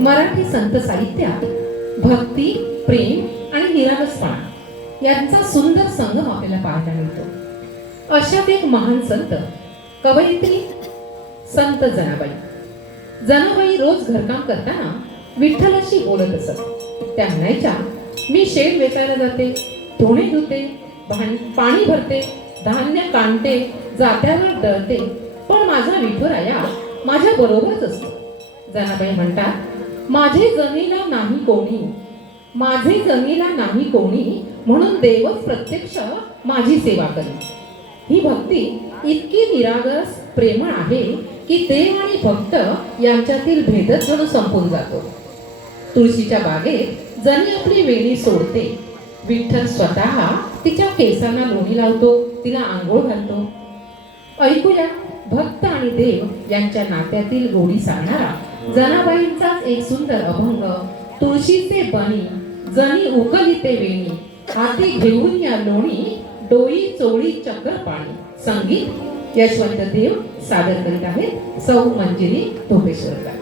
मराठी संत साहित्यात भक्ती, प्रेम आणि निरागसपणा यांचा सुंदर संगम आपल्याला पाहायला मिळतो. अशात एक महान संत कवयित्री संत जनाबाई. जनाबाई रोज घरकाम करताना विठ्ठलाशी बोलत असत. त्या म्हणायच्या, मी शेत वेचायला जाते, धुणे धुते, पाणी भरते, धान्य काढते, जात्यावर दळते, पण माझा विठुराया माझ्या बरोबरच असतो. जनाबाई म्हणतात, माझे जमीला नाही कोणी, माझे जमीला नाही कोणी, म्हणून देवच प्रत्यक्ष माझी सेवा करी. ही भक्ती इतकी निरागस प्रेमळ आहे की देव आणि भक्त यांच्यातील भेदच जणू संपून जातो. तुळशीच्या बागेत जणी आपली वेणी सोडते, विठ्ठल स्वतः तिच्या केसांना लोणी लावतो, तिला आंघोळ घालतो. ऐकूया भक्त आणि देव यांच्या नात्यातील गोडी सांगणारा जनाबाईंचाच एक सुंदर अभंग. तुळशीचे बनी जणी उकलिते वेणी, हाती घेऊन या लोणी, डोई चोळी चक्र पाणी. संगीत यशवंत देव सादर करीत आहेत. सौ मंजिरी धोपेश्वरकर.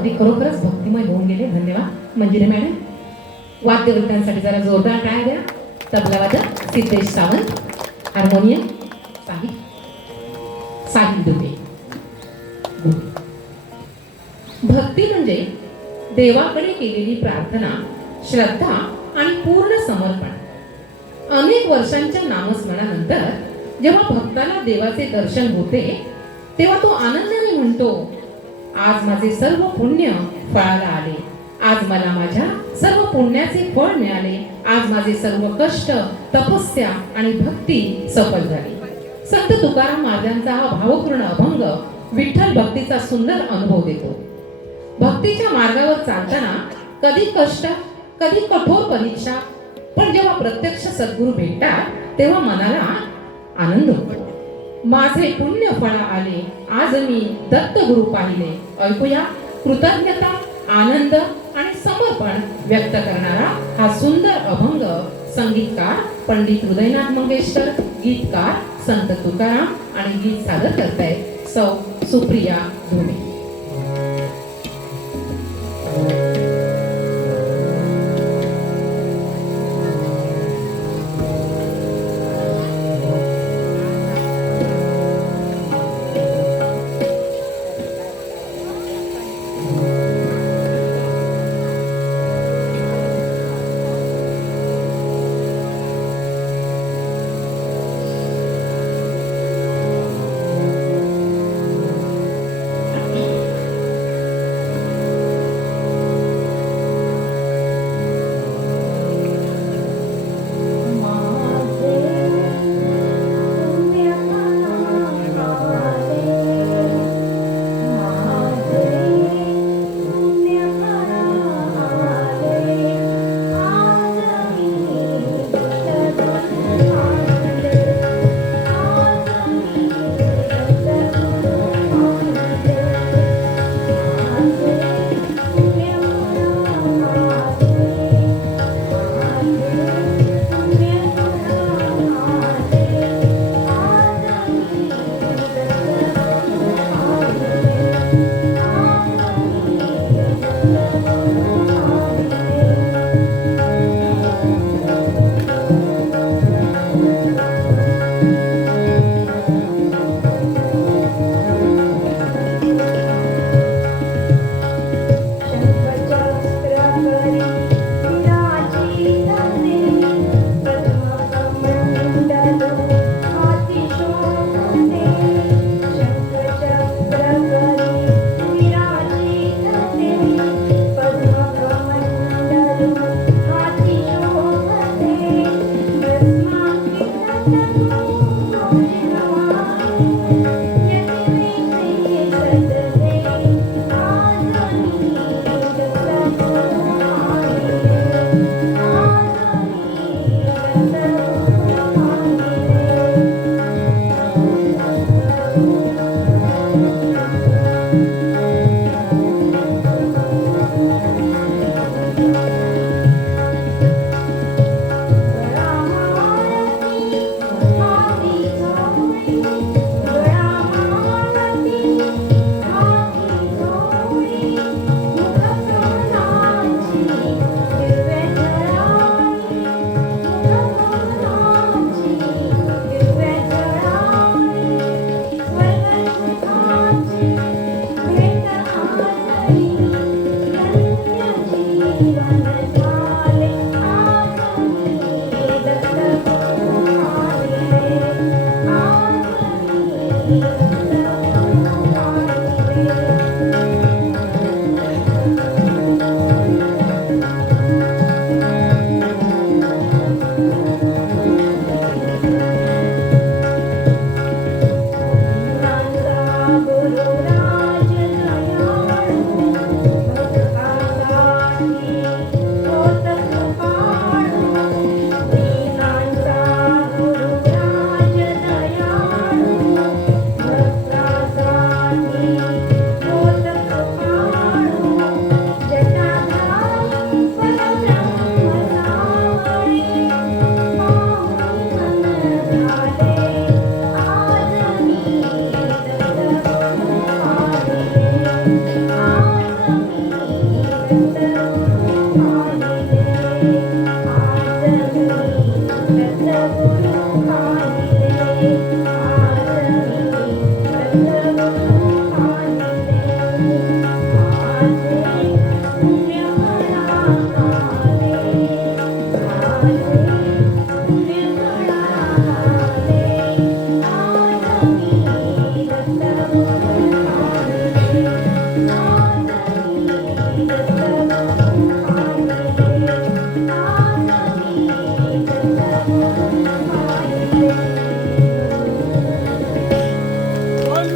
अगदी खरोखरच भक्तिमय होऊन गेले. धन्यवाद मंजिरी मॅडम. वाद्यवृत्तांसाठी जरा जोरदार टाळ्या द्या. तबलावादक सिद्धेश सावंत, हार्मोनियम साहिल दुबे. भक्ती म्हणजे देवाकडे केलेली प्रार्थना, श्रद्धा आणि पूर्ण समर्पण. अनेक वर्षांच्या नामस्मरणानंतर जेव्हा भक्ताला देवाचे दर्शन होते तेव्हा तो आनंदाने म्हणतो, आज माझे सर्व पुण्य फळाला आले, आज मला माझ्या सर्व पुण्याचे फळ मिळाले, आज माझे सर्व कष्ट, तपस्या आणि भक्ती सफल झाली. संत तुकाराम महाराजांचा हा भावपूर्ण अभंग विठ्ठल भक्तीचा सुंदर अनुभव देतो. भक्तीच्या मार्गावर चालताना कधी कष्ट, कधी कठोर परीक्षा, पण जेव्हा प्रत्यक्ष सद्गुरू भेटतात तेव्हा मनाला आनंद होतो. माझे पुण्य फळा आले, आज मी दत्त गुरु पाहिले. ऐकूया कृतज्ञता, आनंद आणि समर्पण व्यक्त करणारा हा सुंदर अभंग. संगीतकार पंडित हृदयनाथ मंगेशकर, गीतकार संत तुकाराम आणि गीत सादर करतायत सौ सुप्रिया धुमे.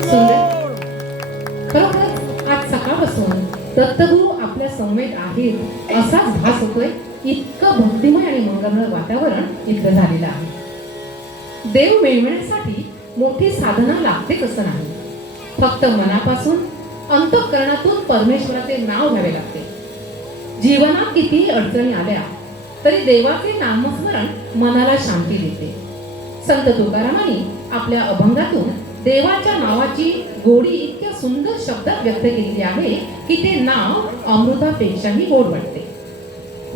सुंदर. खरोखरच आज सकाळपासून दत्तगुरु आपल्या समवेत आहेत असाच भास होतोय. इतकं भक्तिमय आणि मंगलमय वातावरण इथं झालेलं आहे. देव मिळवण्यासाठी मोठी साधना लागते असं नाही. फक्त मनापासून अंतःकरणातून परमेश्वराचे नाव घ्यावे लागते. जीवनात कितीही अडचणी आल्या तरी देवाचे नामस्मरण मनाला शांती देते. संत तुकारामांनी आपल्या अभंगातून देवाच्या नावाची गोडी इतक्या सुंदर शब्दात व्यक्त केली आहे की ते नाव अमृतापेक्षाही गोड वाटते.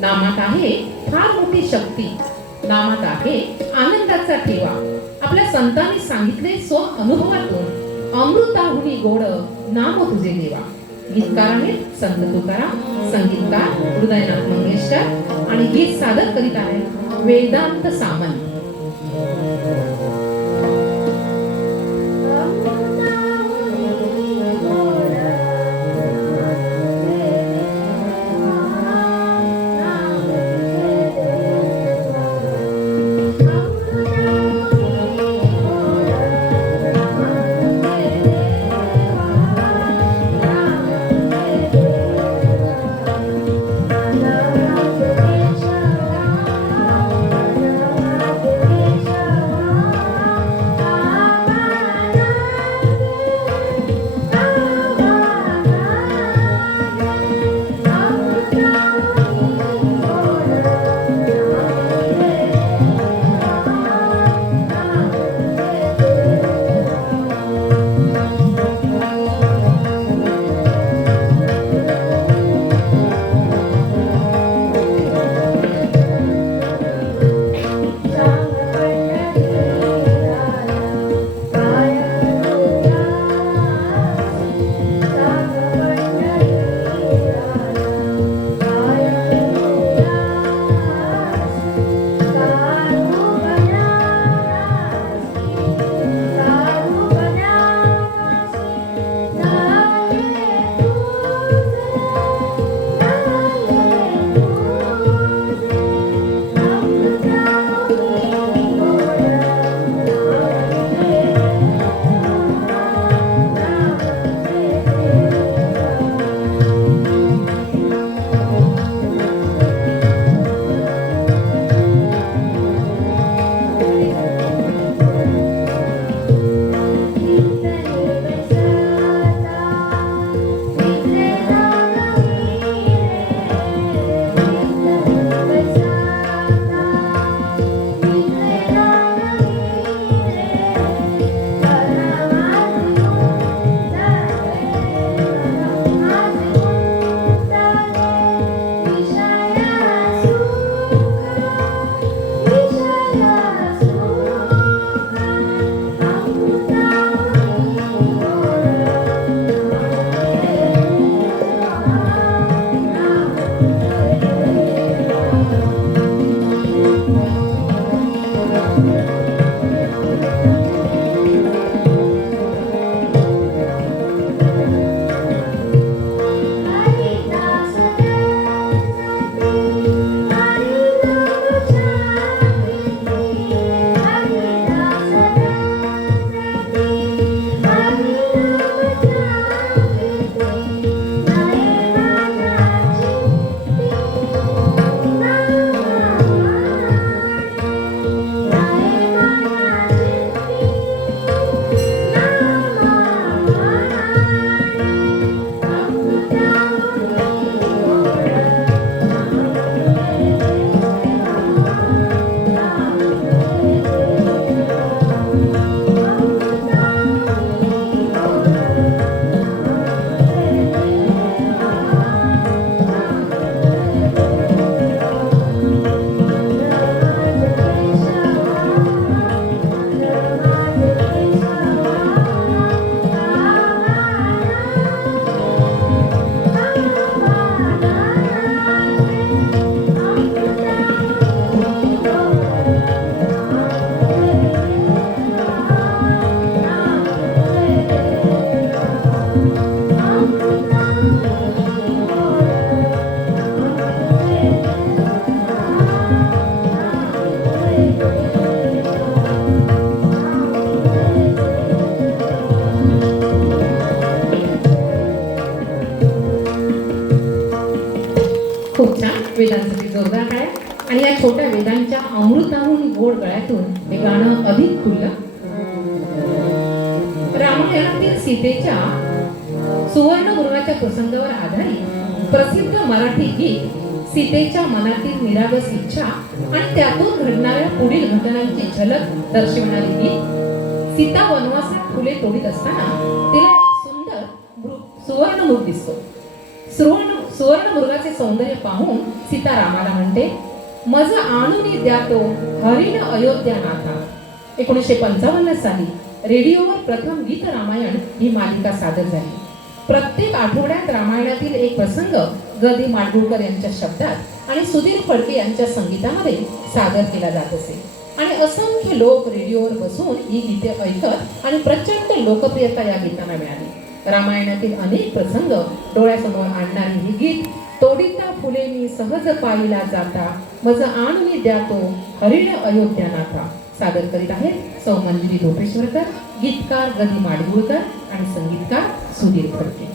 नामात आहे फार मोठी शक्ती. नामात आहे आनंदाचा ठेवा. आपल्या संतांनी सांगितले स्व अनुभवातून अमृताहुनी गोड नाम तुझे देवा. गीतकार आहेत संत तुकाराम, संगीतकार हृदयनाथ मंगेशकर आणि गीत सादर करीत आहेत वेदांत सामंत. वेदांसाठी जोरदार टाळ्या. आणि या छोट्या वेदांच्या अमृताहून गोड गळ्यातून हे गाणं अधिक खुललं. रामायणातील सीतेच्या सुवर्ण मृगाच्या प्रसंगावर आधारित प्रसिद्ध मराठी गीत सीतेच्या मनातील निरागस इच्छा आणि त्यातून घडणाऱ्या पुढील घटनांची झलक दर्शवणारी गीत. सीता वनवासात फुले तोडीत असताना तिला एक सुंदर सुवर्ण मृग दिसतो. सुवर्ण मृगाचे सौंदर्य पाहून सीता रामाला म्हणते, मज आणून द्यातो हरिण अयोध्यानाथा. 1955 साली रेडिओवर प्रथम गीत रामायण ही मालिका सादर झाली. प्रत्येक आठवड्यात रामायणातील एक प्रसंग ग. दी. माडगूळकर यांच्या शब्दात आणि सुधीर फडके यांच्या संगीतामध्ये सादर केला जात असे. आणि असंख्य लोक रेडिओवर बसून ही गीते ऐकत आणि प्रचंड लोकप्रियता या गीतांना मिळाली. रामायणातील अनेक प्रसंग डोळ्यासमोर आणणारे हे गीत तोडिता फुले मी सहज पाहिला जाता मज आणून द्यातो हरिण अयोध्यानाथा सादर करीत आहेत सौ मंजिरी धोपेश्वरकर, गीतकार ग. दी. माडगूळकर आणि संगीतकार सुधीर फडके.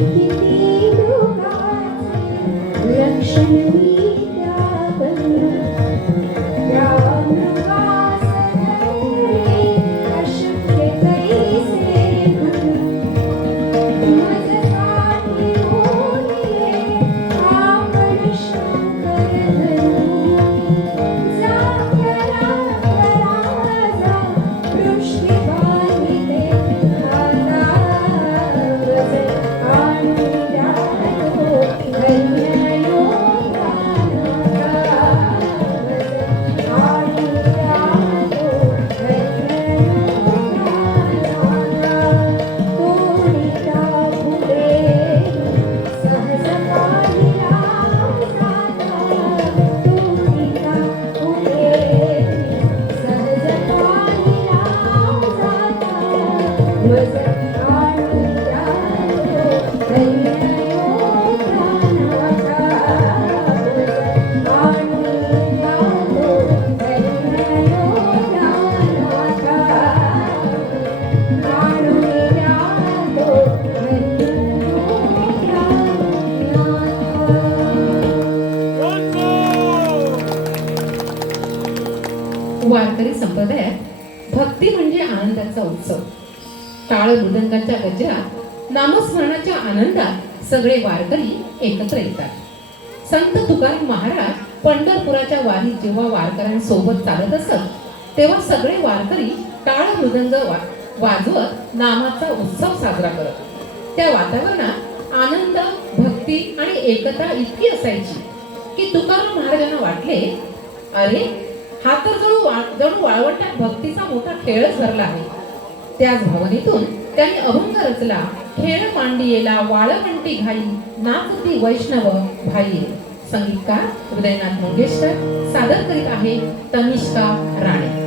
किती लोकांचे रक्षण मी त्याबद्दल या मृगास धरले अशक्य कैसे माझ्यासाठी होणे आपण शंकर धरू जा करा जा पृष्ठभागी ते वारकरी संप्रदायात भक्ती म्हणजे आनंदाचा उत्सव. टाळ मृदंगाच्या गजरात नामस्मरणाच्या आनंदात सगळे वारकरी एकत्र येतात. संत तुकाराम महाराज पंढरपुराच्या वारीत जेव्हा वारकऱ्यांसोबत चालत असत तेव्हा सगळे वारकरी टाळ मृदंग वाजवत नामाचा उत्सव साजरा करत. त्या वातावरणात आनंद, भक्ती आणि एकता इतकी असायची की तुकाराम महाराजांना वाटले, अरे हा तर जणू वाळवंटात भक्तीचा मोठा खेळच भरला आहे. त्याच भावनेतून त्यांनी अभंग रचला. खेळ मांडियेला वाळवंटी घाई नाचती वैष्णव भाई. संगीतकार हृदयनाथ मंगेशकर, सादर करीत आहे तनिष्का राणे.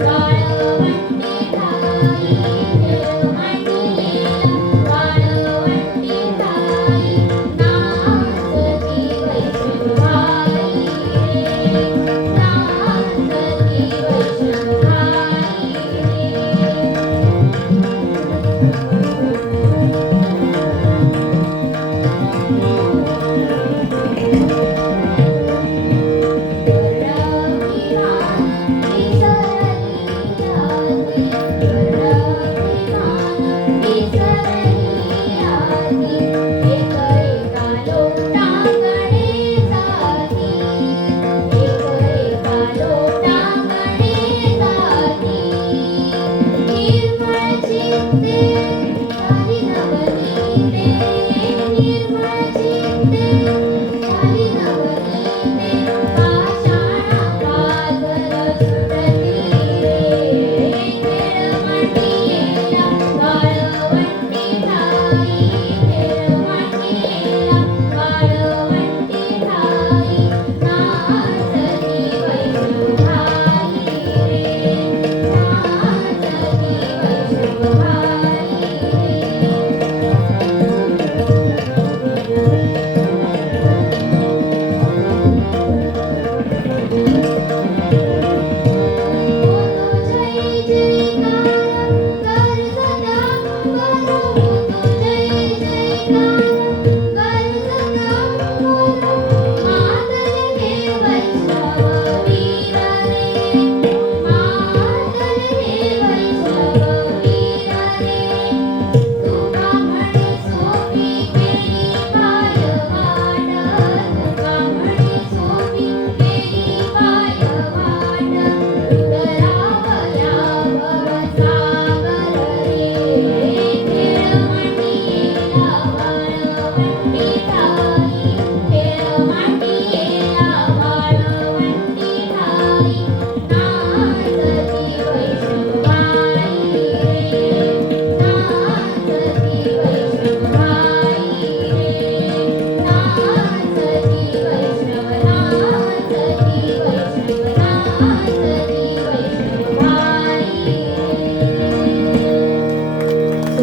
काळ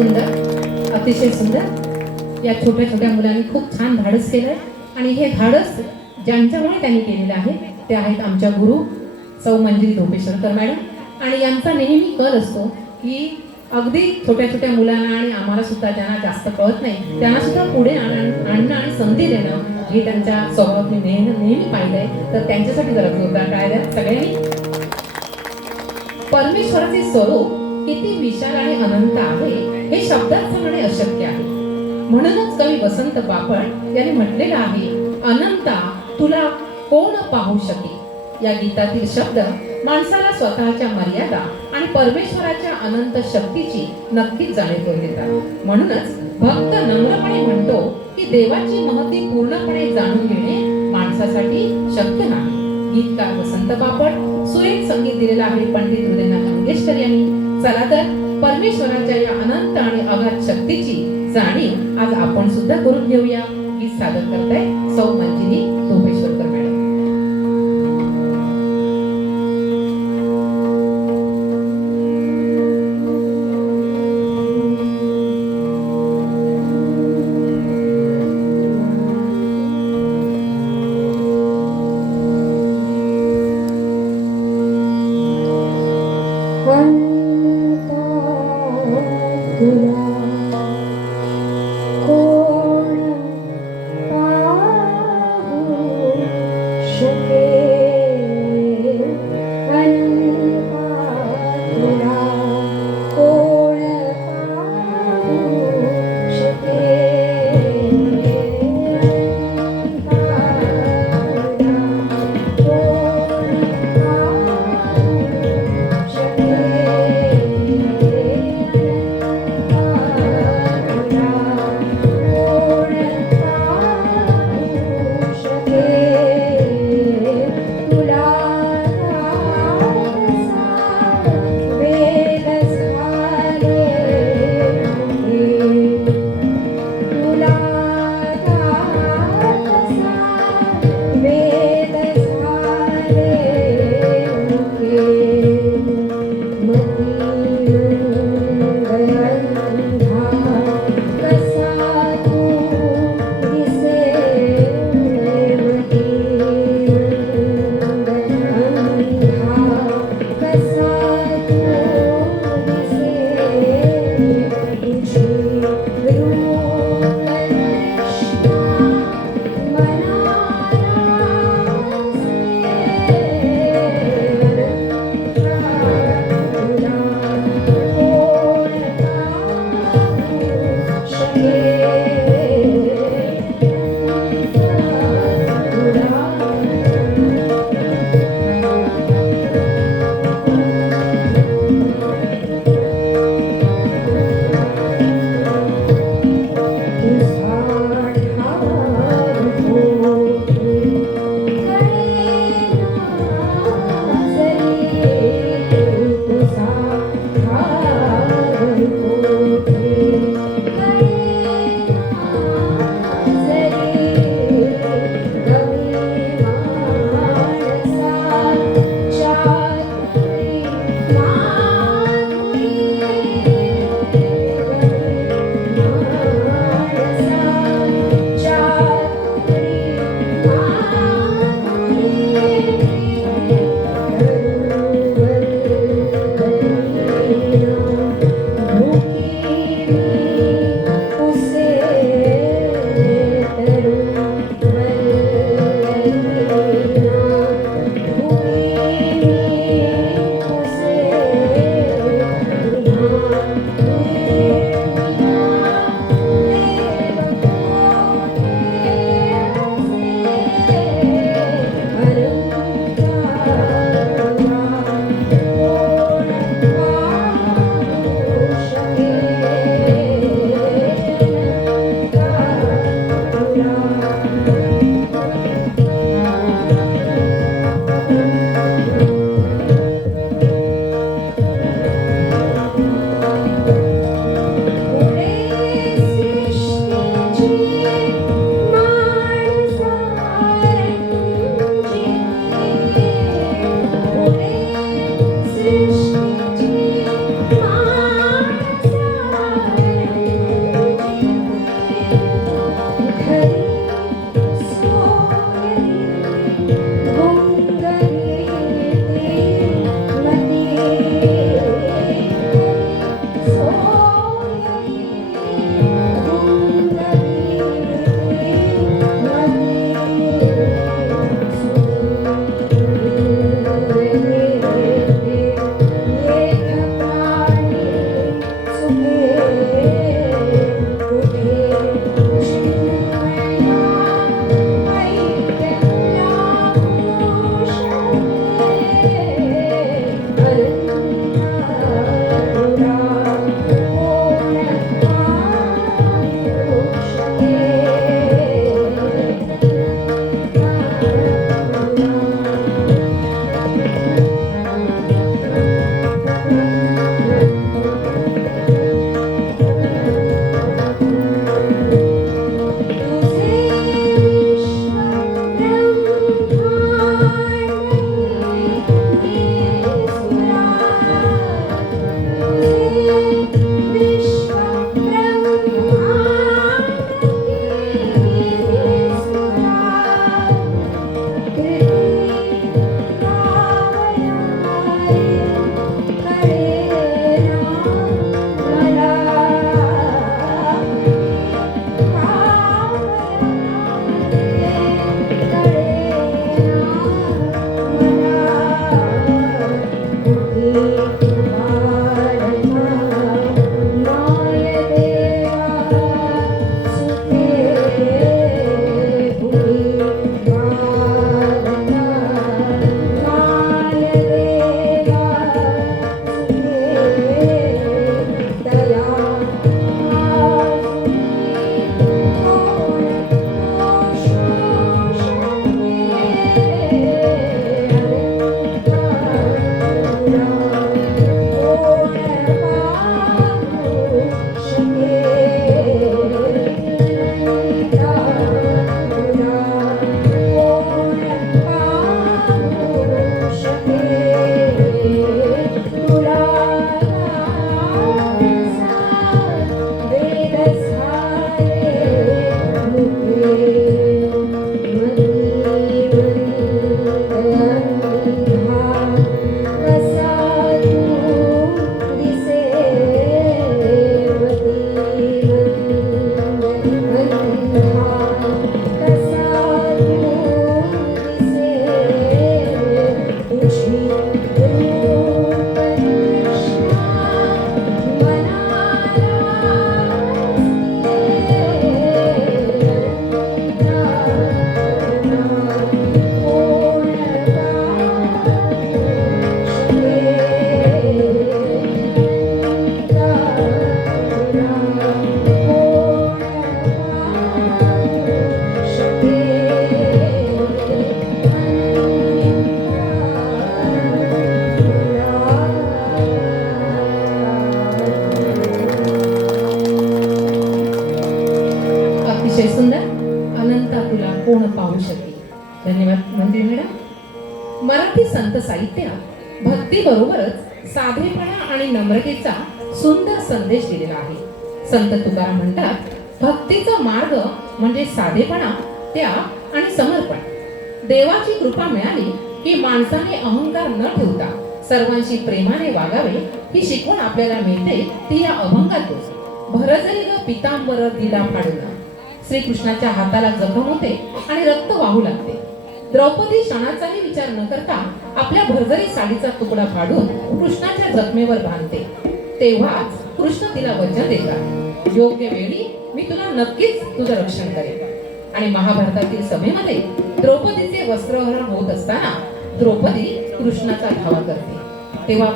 सुंदर, अतिशय सुंदर. या छोट्या छोट्या मुलांनी खूप छान धाडस केलंय आणि हे धाडस ज्यांच्यामुळे त्यांनी केलेलं आहे ते आहेत आमच्या गुरु सौ मंजिरी धोपेश्वरकर मॅडम. आणि यांचा नेहमी कल असतो की अगदी छोट्या छोट्या मुलांना आणि आम्हाला सुद्धा ज्यांना जास्त कळत नाही त्यांना सुद्धा पुढे आणणं आणि संधी देणं हे त्यांच्या स्वभावात मी नेहमी पाहिलंय. तर त्यांच्यासाठी जरा जोरदार टाळ्या द्या सगळ्यांनी. परमेश्वराचे स्वरूप किती विशाल आणि अनंत आहे हे शब्दात सांगणे अशक्य आहे. म्हणूनच कवी वसंत बापट यांनी म्हटलेलं आहे, अनंता तुला कोण पाहू शके. या गीतातील शब्द माणसाला स्वतःच्या मर्यादा आणि परमेश्वराच्या अनंत शक्तीची नक्कीच जाणीव करून देतात. म्हणूनच भक्त नम्रपणे म्हणतो की देवाची महती पूर्णपणे जाणून घेणे माणसासाठी शक्य नाही. गीतकार वसंत बापट, सुरेख संगीत दिलेला आहे पंडित हृदयनाथ मंगेशकर यांनी. चला तर परमेश्वराच्या या अनंत आणि अगाध शक्तीची जाणीव आज आपण सुद्धा करून घेऊया. गीत सादर करताय सौ मंजिरी धोपेश्वरकर मॅडम. कोण पाहू मराठी संत साहित्यात भक्तीबरोबरच साधेपणा आणि नम्रतेचा सुंदर संदेश दिलेला आहे. संत तुकाराम म्हणतात, भक्तीचा मार्ग म्हणजे साधेपणा, त्याग आणि समर्पण. देवाची कृपा मिळाली की माणसाने अहंकार न ठेवता सर्वांशी प्रेमाने वागावे ही शिकवण आपल्याला मिळते, ती या अभंगातून. भरजरी ग पितांबर दिला फाडून, श्रीकृष्णाच्या हाताला जखम होते आणि रक्त वाहू लागते. द्रौपदी क्षणाचाही विचार न करता आपल्या भरजरी साडीचा तुकडा फाडून कृष्णाच्या जखमेवर बांधते. तेव्हाच कृष्ण तिला वचन देतात, योग्य वेळी मी तुला नक्कीच तुझं रक्षण करेन. आणि महाभारतातील सभेमध्ये द्रौपदीचे वस्त्रहरण होत असताना द्रौपदी कृष्णाचा धावा करते. तेव्हा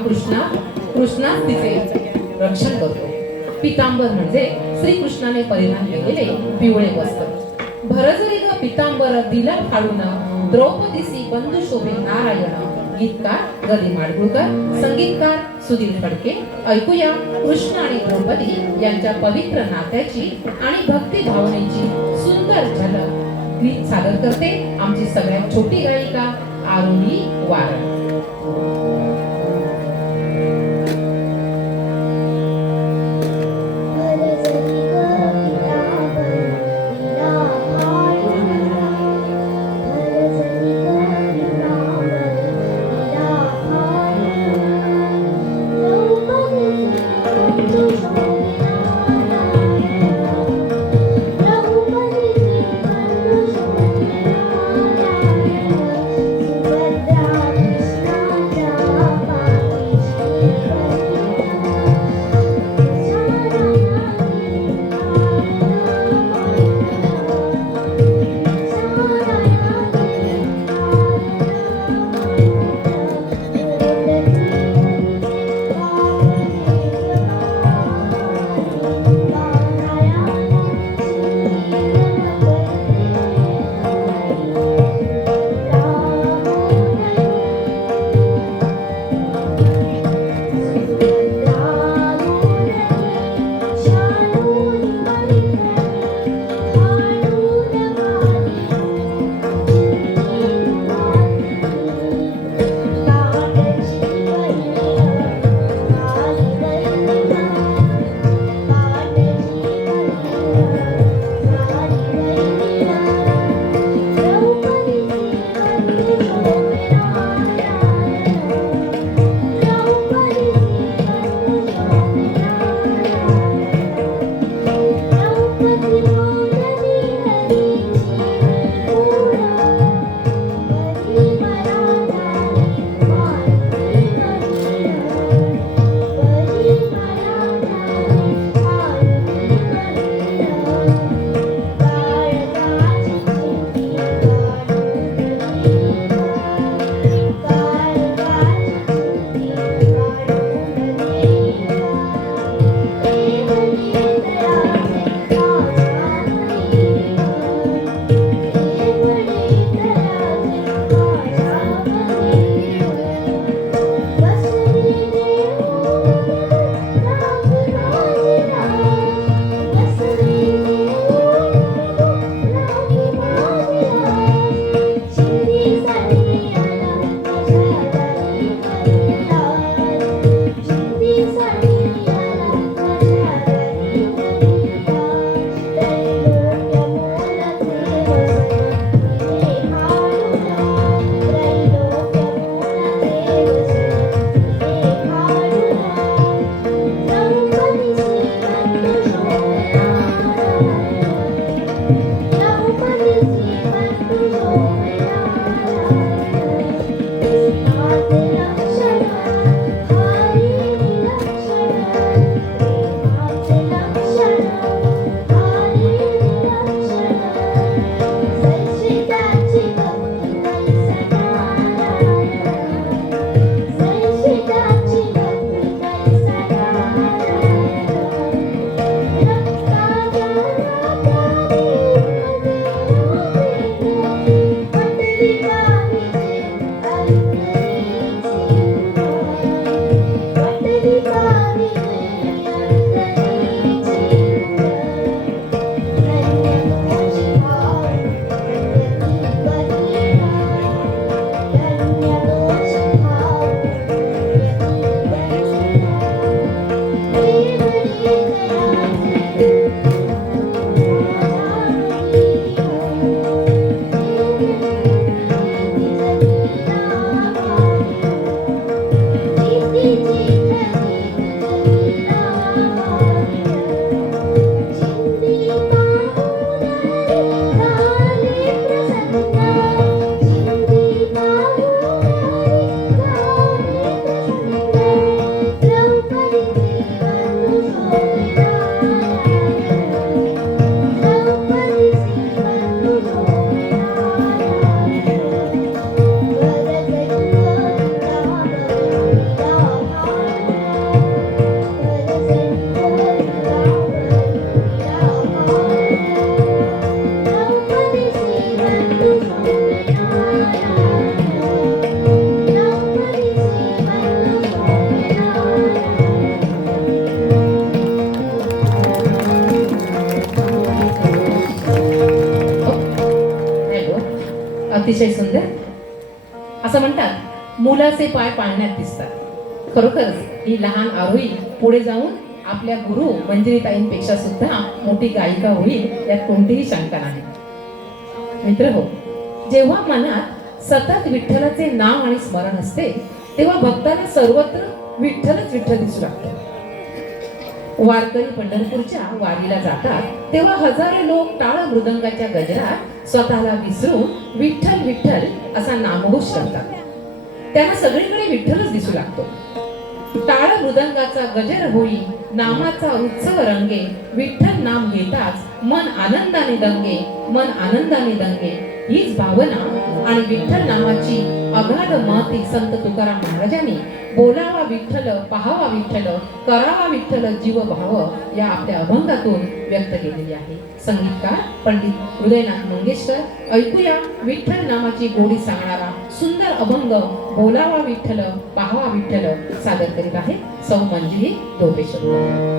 कृष्णा तिचे रक्षण करतो. पितांबर म्हणजे श्रीकृष्णाने परिधान केलेले पिवळे वस्त्र. भरजरी ग पितांबर दिला फाडून, द्रौपदीसी बंधू शोभे नारायण. गीतकार गदी माडगुळकर, संगीतकार सुधीर फडके. ऐकूया कृष्ण आणि द्रौपदी यांच्या पवित्र नात्याची आणि भक्ती भावनेची सुंदर झलक. गीत सादर करते आमची सगळ्यात छोटी गायिका आरोही वारड. Krishna अतिशय सुंदर. असं म्हणतात मुलाचे पाय पाळण्यात दिसतात. खरोखरच ही लहान आरोही पुढे जाऊन आपल्या गुरु मंजिरीताईंपेक्षा सुद्धा मोठी गायिका होईल यात कोणतीही शंका नाही. मित्र हो, जेव्हा मनात सतत विठ्ठलाचे नाव आणि स्मरण असते तेव्हा भक्तांना सर्वत्र विठ्ठलच विठ्ठल दिसू लागतो. वारकरी पंढरपूरच्या वारीला जातात तेव्हा हजारो लोक टाळ मृदंगाच्या गजरात स्वतःला विसरून विठ्ठल विठ्ठल असा नामघोष करतात. त्यांना सगळीकडे विठ्ठलच दिसू लागतो. टाळ मृदंगाचा गजर होई, नामाचा उत्सव रंगे, विठ्ठल नाम घेताच मन आनंदाने दंगे, मन आनंदाने दंगे. हीच भावना आणि विठ्ठल नामाची अगाध महती संत तुकाराम महाराजांनी बोलावा विठ्ठल, पाहावा विठ्ठल, करावा विठ्ठल जीव भाव या आपल्या अभंगातून व्यक्त केलेली आहे. संगीतकार पंडित हृदयनाथ मंगेशकर ऐकूया विठ्ठल नामाची गोडी सांगणारा सुंदर अभंग बोलावा विठ्ठल, पाहावा विठ्ठल सादर करीत आहे सौ मंजिरी धोपेश्वर.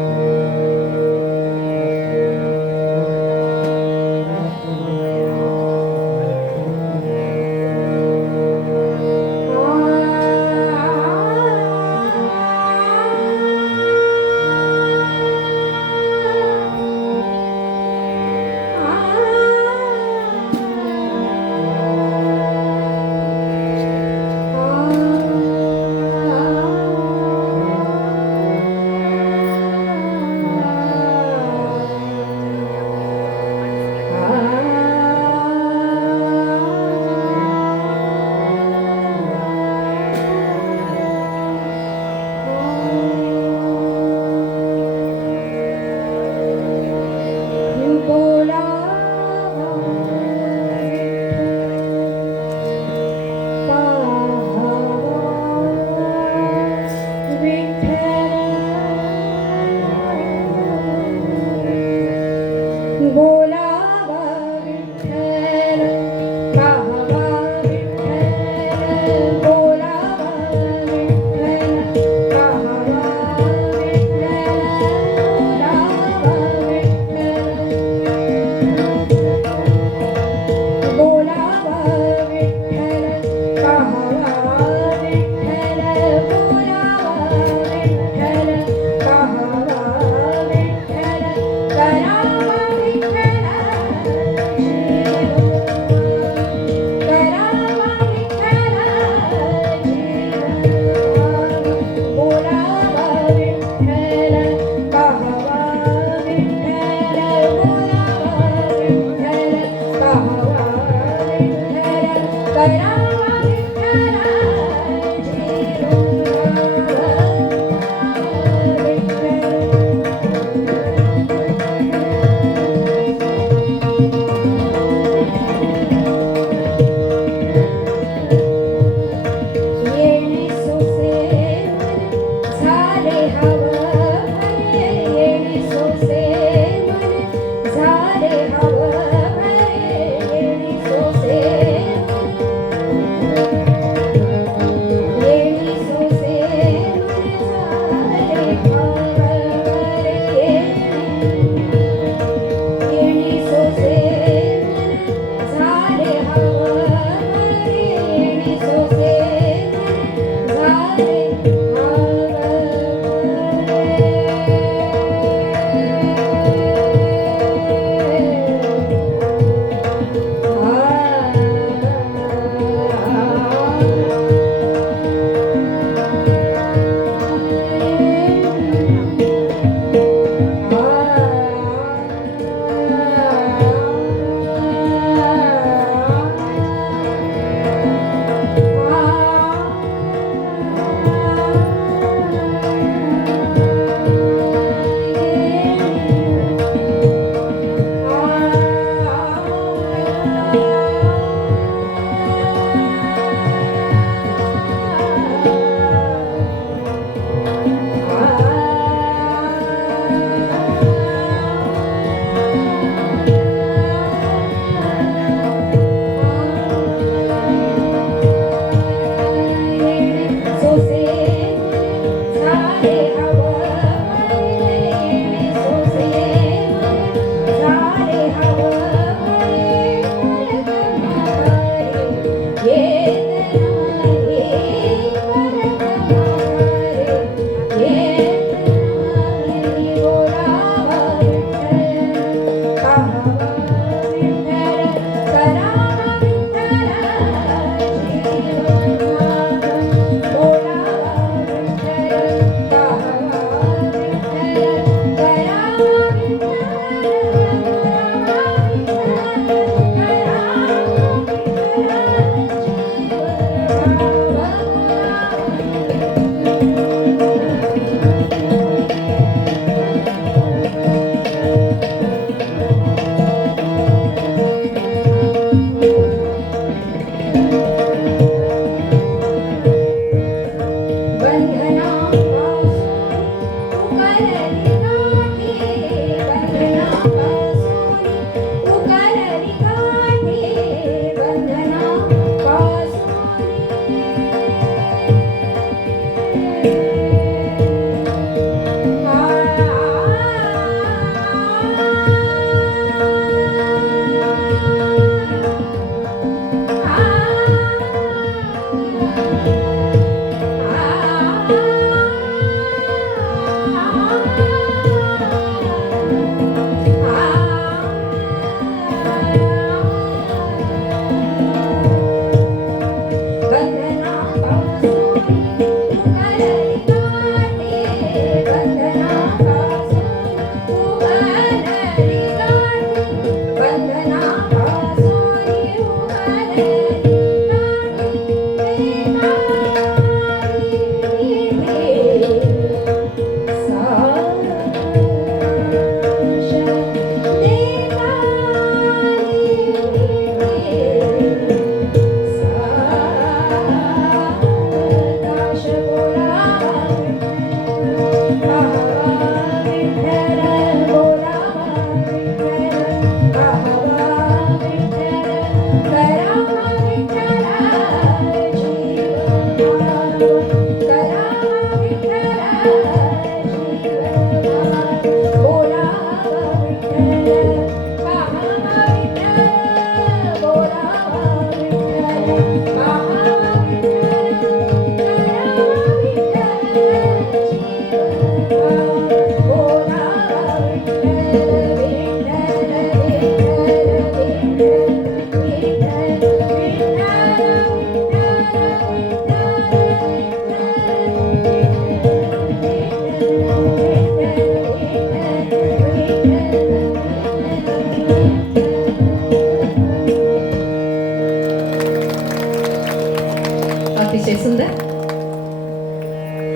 अतिशय सुंदर.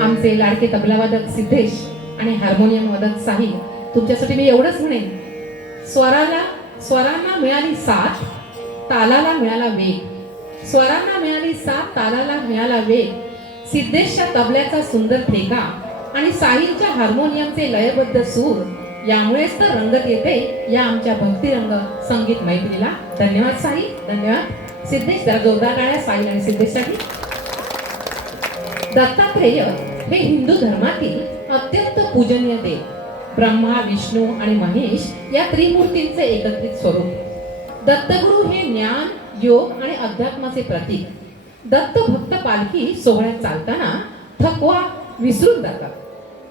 आमचे लाडके तबलावादक सिद्धेश आणि हार्मोनियम वादक साहिल, तुमच्यासाठी मी एवढंच म्हणेन, स्वरांना मिळाली साथ, तालाला मिळाला वेग. स्वरांना मिळाली साथ, तालाला मिळाला वेग. सिद्धेशच्या तबल्याचा सुंदर ठेका आणि साहिलच्या हार्मोनियमचे लयबद्ध सूर, यामुळेच तर रंगत येते या आमच्या भक्तिरंग संगीत मैत्रीला. धन्यवाद साहिल, धन्यवाद सिद्धेश. जरा जोरदार गाण्या साहिल आणि सिद्धेशसाठी. दत्तात्रेय हे हिंदू धर्मातील अत्यंत पूजनीय देव, ब्रह्मा, विष्णू आणि महेश या त्रिमूर्तींचे एकत्रित स्वरूप. दत्तगुरु हे ज्ञान, योग आणि अध्यात्माचे प्रतीक. दत्त भक्त पालखी सोहळ्यात चालताना थकवा विसरून जातात.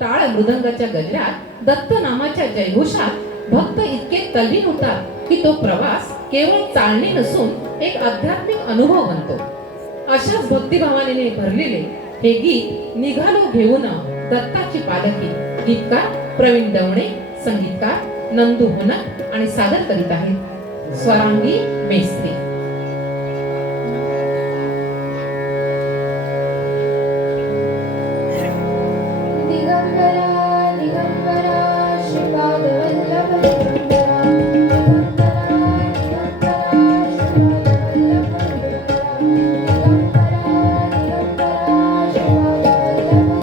टाळ मृदंगाच्या गजरात, दत्त नामाच्या जयघोषात भक्त इतके तल्लीन होतात की तो प्रवास केवळ चालणे नसून एक आध्यात्मिक अनुभव बनतो. अशाच भक्तिभावाने भरलेले हे गीत निघालो घेऊन दत्ताची पालखी. गीतकार प्रवीण दवणे, संगीतकार नंदू होनक आणि सादर करीत आहेत स्वरांगी मेस्त्री. दिगंबरा दिगंबरा श्रीपाद वल्लभ दिगंबरा दिगंबरा दिगंबरा श्रीपाद वल्लभ दिगंबरा दिगंबरा दिगंबरा श्रीपाद वल्लभ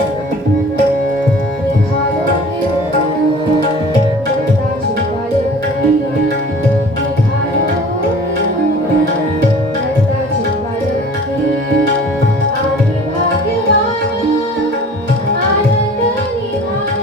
निघालो घेऊन दत्ताची पालखी. निघालो घेऊन दत्ताची पालखी. आम्ही भाग्यवान आनंद निघालो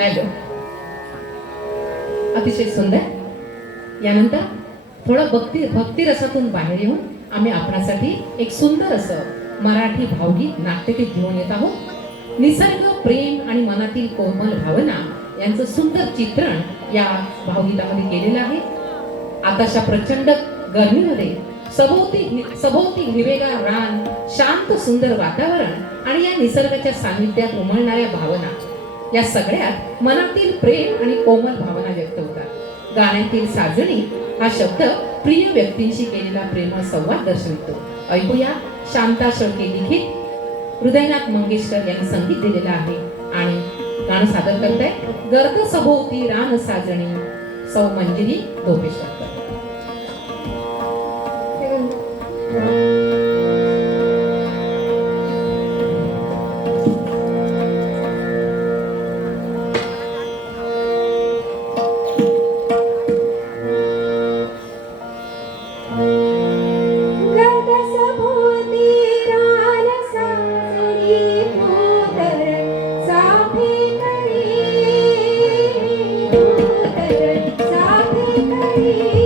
हॅलो. अतिशय सुंदर. यानंतर थोडं भक्ती रसातून बाहेर येऊन आम्ही आपणासाठी एक सुंदर असं मराठी भावगीत नाट्यगीत घेऊन येत आहोत. निसर्ग, प्रेम आणि मनातील कोमल भावना यांचं सुंदर चित्रण या भावगीतामध्ये केलेलं आहे. आताच्या प्रचंड गरमीमध्ये सभोवती हिरवेगार रान, शांत सुंदर वातावरण आणि या निसर्गाच्या सानिध्यात उमलणाऱ्या भावना, या सगळ्यात मनातील प्रेम आणि कोमल भावना व्यक्त होतात. गाण्यातील साजणी हा शब्द प्रिय व्यक्तींशी केलेला प्रेमळ संवाद दर्शवितो. ऐकूया शांता शेळके लिखित, हृदयनाथ मंगेशकर यांनी संगीत दिलेलं आहे आणि गाणं सादर करताय गर्द सभोवती रान साजणी, सौ मंजिरी धोपेश्वर. साफे करी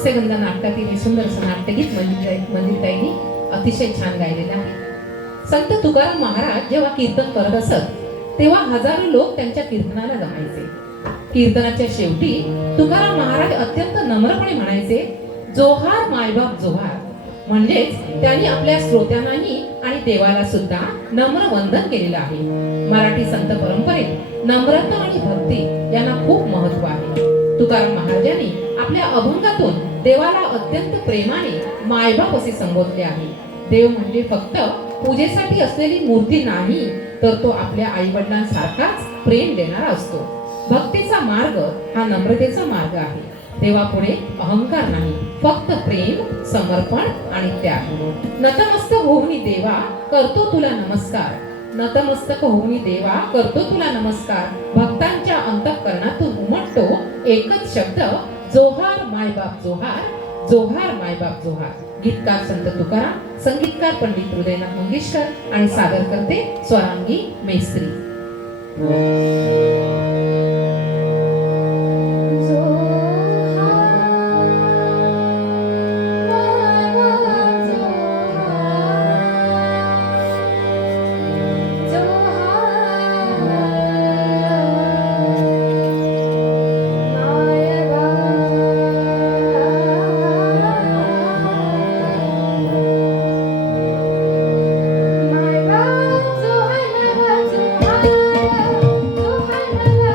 मत्स्यगंधा नाटकातील हे सुंदरसं नाट्यगीत मंदिरताईंनी अतिशय छान गायलेलं आहे. संत तुकाराम महाराज जेव्हा कीर्तन करत असत तेव्हा हजारो लोक त्यांच्या कीर्तनाला जमायचे. कीर्तनाच्या शेवटी तुकाराम महाराज अत्यंत नम्रपणे म्हणायचे, जोहार मायबाप जोहार. म्हणजेच त्यांनी आपल्या श्रोत्यांनाही आणि देवाला सुद्धा नम्र वंदन केलेलं आहे. मराठी संत परंपरेत नम्रता आणि भक्ती यांना खूप महत्व आहे. तुकाराम महाराजांनी आपल्या अभंगातून देवाला अत्यंत प्रेमाने मायबाप असे संबोधले आहे. देव म्हणजे फक्त पूजेसाठी असलेली मूर्ती नाही, तर तो आपल्या आई वडिलांसारखाच प्रेम देणारा असतो. भक्तीचा मार्ग हा नम्रतेचा मार्ग आहे. देवापुढे अहंकार नाही, फक्त प्रेम, समर्पण आणि त्याग. नतमस्तक होऊनी देवा करतो तुला नमस्कार. नतमस्तक होऊनी देवा करतो तुला नमस्कार. भक्तांच्या अंतःकरणातून उमटतो एकच शब्द, जोहार मायबाप जोहार, जोहार मायबाप जोहार. गीतकार संत तुकाराम, संगीतकार पंडित हृदयनाथ मंगेशकर आणि सादर करते स्वरांगी मेस्त्री. My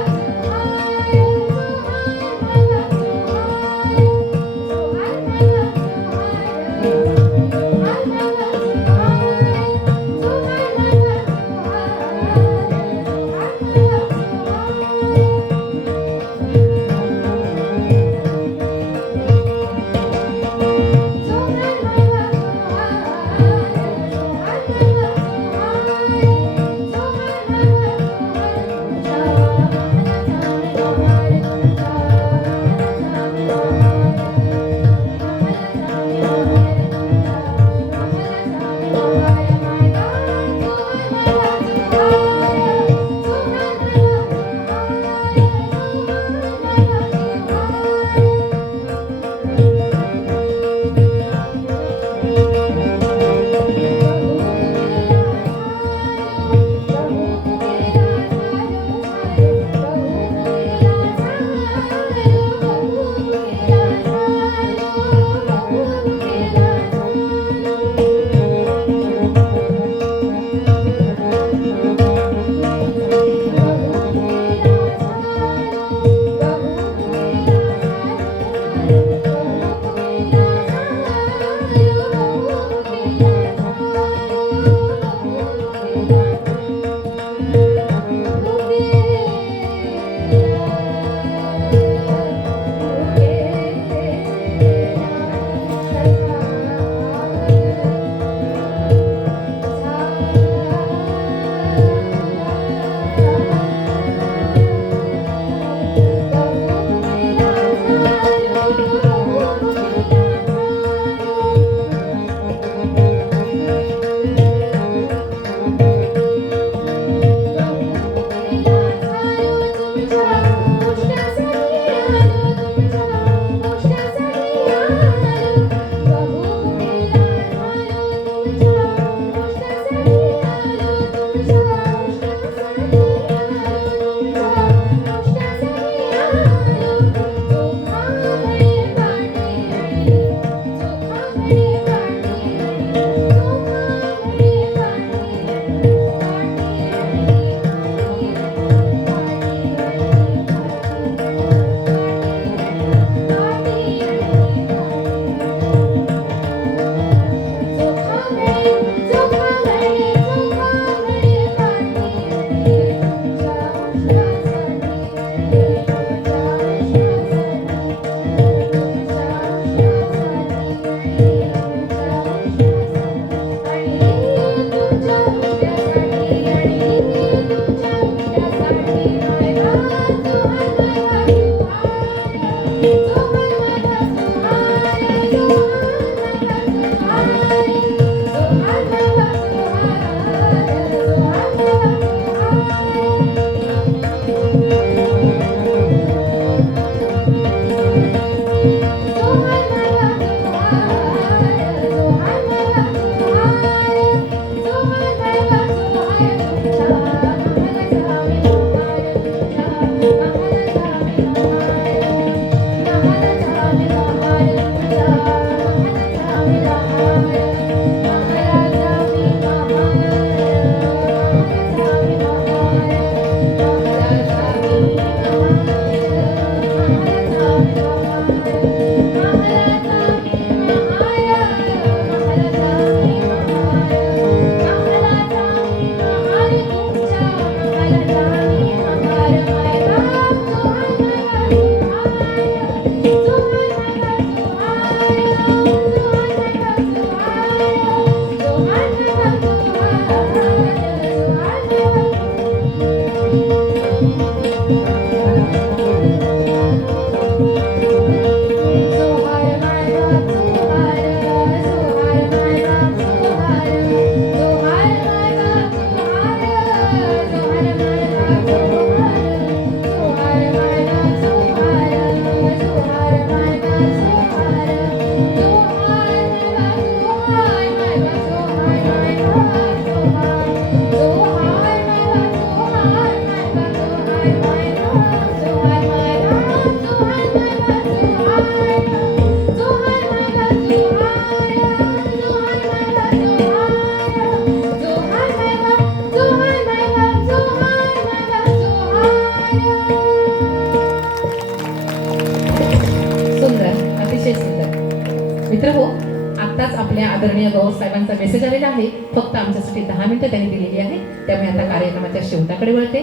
आत्ताच आपल्या आदरणीय गौस साहेबांचा मेसेज आलेला आहे. फक्त आमच्यासाठी 10 मिनिटं त्यांनी दिलेली आहे. त्यामुळे आता कार्यक्रमाच्या शेवटाकडे वळते.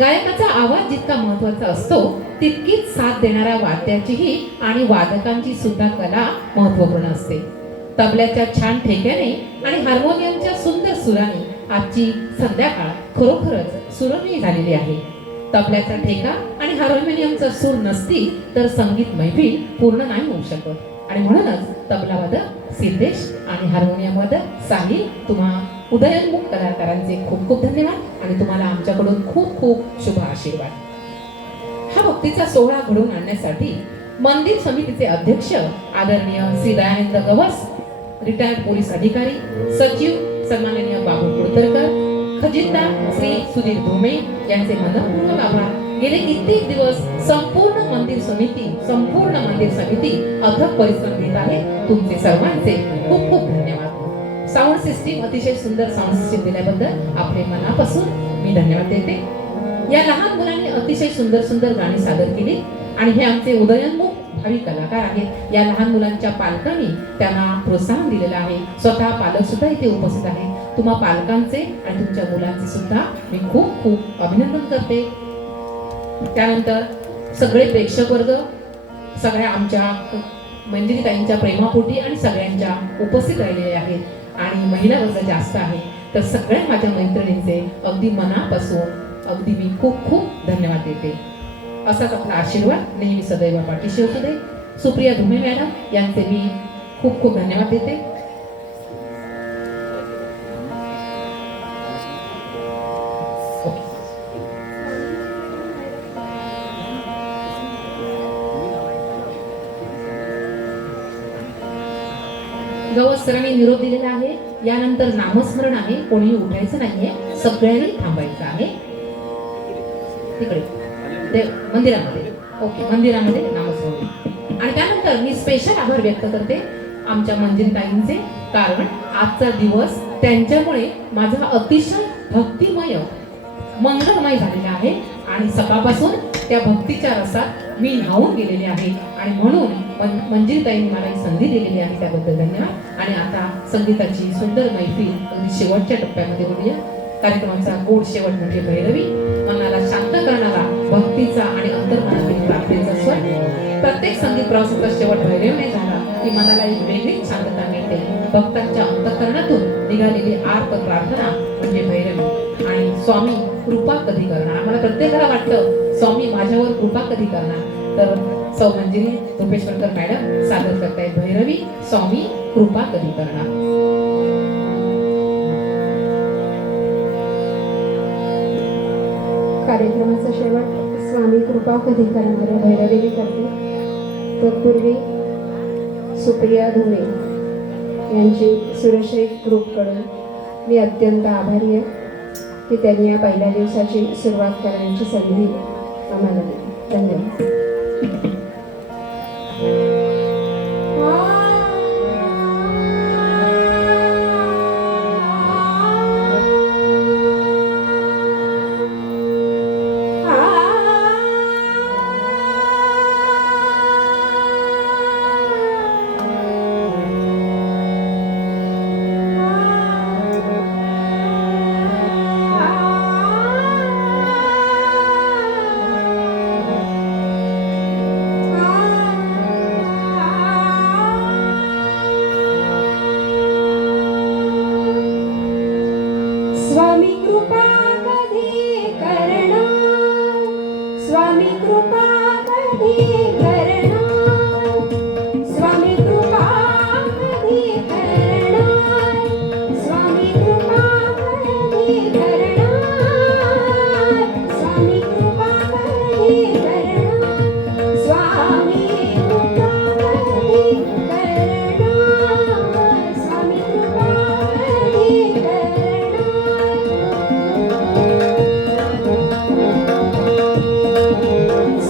गायकाचा आवाज जितका महत्वाचा असतो तितकीच साथ देणाऱ्या वाद्याचीही आणि वादकांची सुद्धा कला महत्त्वपूर्ण असते. तबल्याच्या छान ठेक्याने आणि हार्मोनियमच्या सुंदर सुराने आजची संध्याकाळ खरोखरच सुरमयी झालेली आहे. तबल्याचा ठेका आणि हार्मोनियमचा सूर नसती तर संगीत मैफिल पूर्ण नाही होऊ शकत. आणि म्हणूनच तबलावादक सिद्धेश आणि हार्मोनियम वादक साहिल, तुम्हा उदयोन्मुख कलाकारांचे खूप खूप धन्यवाद आणि तुम्हाला आमच्याकडून खूप खूप शुभ आशीर्वाद. हा भक्तीचा सोहळा घडवून आणण्यासाठी मंदिर समितीचे अध्यक्ष आदरणीय श्री दयानंद गवस, रिटायर्ड पोलीस अधिकारी, सचिव सन्माननीय बाबू कुळतरकर, खजिनदार श्री सुधीर धुमे यांचे मनपूर्वक आभार. गेले कित्येक दिवस संपूर्ण मंदिर समिती अथक परिश्रम घेत आहे. तुमचे सर्वांचे खूप खूप धन्यवाद. साऊंड सिस्टीम, अतिशय सुंदर साऊंड सिस्टीम दिल्याबद्दल आपले मनापासून मी धन्यवाद देते. या लहान मुलांनी अतिशय सुंदर सुंदर गाणी सादर केली आणि हे आमचे उदयोन्मुख भावी कलाकार आहेत. या लहान मुलांच्या पालकांनी त्यांना प्रोत्साहन दिलेलं आहे. स्वतः पालक सुद्धा इथे उपस्थित आहेत. तुम्हा पालकांचे आणि तुमच्या मुलांचे सुद्धा मी खूप खूप अभिनंदन करते. त्यानंतर सगळे प्रेक्षक वर्ग, सगळ्या आमच्या मंजिरीताईंच्या प्रेमापोटी आणि सगळ्यांच्या उपस्थित राहिलेले आहेत आणि महिला वर्ग जास्त आहे. तर सगळ्या माझ्या मैत्रिणींचे अगदी मनापासून अगदी मी खूप खूप धन्यवाद देते. असाच आपला आशीर्वाद नेहमी सदैव पाठीशी असू दे. सुप्रिया धुमे मॅडम यांचे मी खूप खूप धन्यवाद देते. गवस सरांनी निरोप दिलेला आहे. यानंतर नामस्मरण आहे. कोणी उठायचं नाहीये, सगळ्यांनी थांबायचं आहे. तिकडे मंदिरामध्ये, ओके, मंदिरामध्ये नामस्मरण. आणि त्यानंतर मी स्पेशल आभार व्यक्त करते आमच्या मंजिरीताईंचे, कारण आजचा दिवस त्यांच्यामुळे माझा अतिशय भक्तिमय मंगलमय झालेला आहे आणि सकाळपासून त्या भक्तीच्या रसात मी न्हावून गेलेले आहे आणि म्हणून मंजिरीताईंनी मला ही संधी दिलेली आहे, त्याबद्दल धन्यवाद. आणि आता संगीताची सुंदर मैफिल अगदी शेवटच्या टप्प्यामध्ये बोलूया. कार्यक्रमाचा गोड शेवट म्हणजे भैरवी, मनाला शांत करणारा भक्तीचा आणि अंतर्मनातील प्रार्थनेचा स्वर. प्रत्येक संगीत प्रवासाचा शेवट भैरवीने झाला की मनाला एक वेगळीच शांतता मिळते. भक्तांच्या अंतःकरणातून निघालेली आर्त प्रार्थना म्हणजे भैरवी. आणि स्वामी कृपा कधी करणार, आम्हाला प्रत्येकाला वाटतं स्वामी माझ्यावर कृपा कधी करणार, तर सौ मंजिरी धोपेश्वरकर मॅडम सादर करतायत भैरवी, स्वामी कृपा कधी करणार. कार्यक्रमाचा शेवट स्वामी कृपा कधी करणाऱ्या भैरवीने करते. तत्पूर्वी सुप्रिया धुमे यांची सुरश्री ग्रुपकडून मी अत्यंत आभारी आहे की त्यांनी या पहिल्या दिवसाची सुरुवात करण्याची संधी आम्हाला दिली. धन्यवाद. स्वामी कृपा कधी करणार, स्वामी कृपा कधी करणार, स्वामी कृपा कधी करणार, स्वामी कृपा कधी करणार, स्वामी कृपा कधी करणार, स्वामी कृपा कधी करणार, स्वामी कृपा कधी करणार.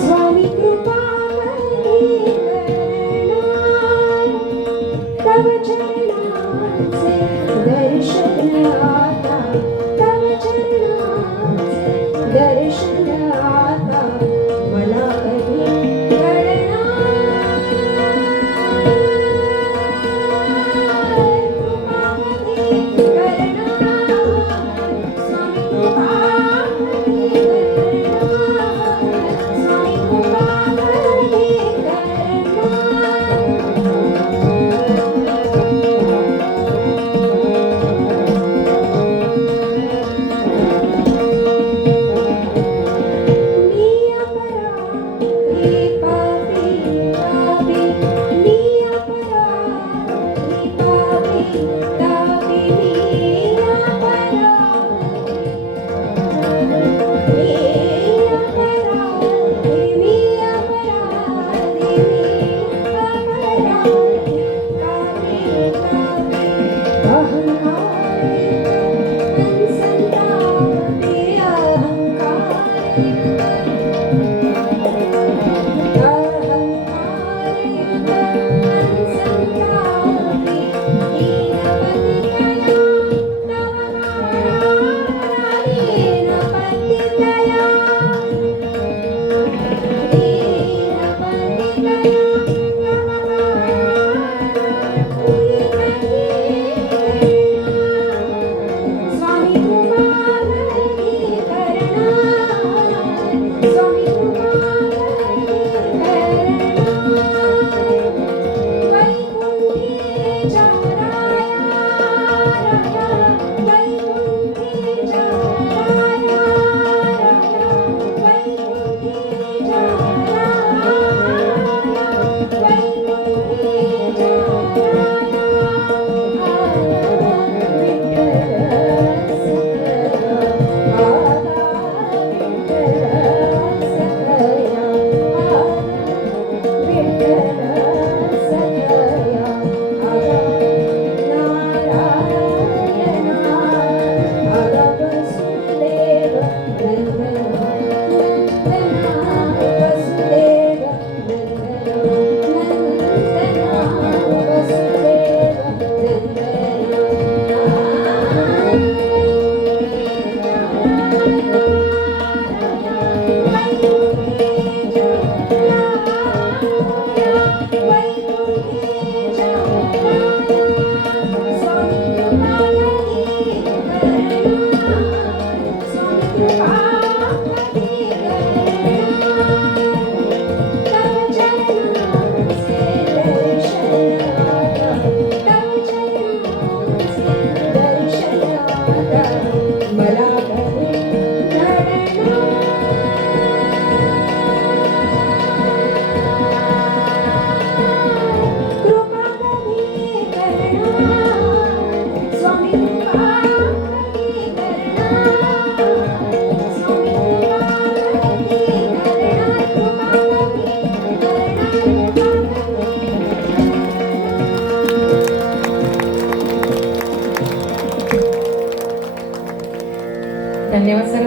स्वामी कृपा कधी करणार, तव चरणांचे दर्शन आता, तव चरणांचे दर्शन आता मला कधी करणार. धन्यवाद सर्वांना.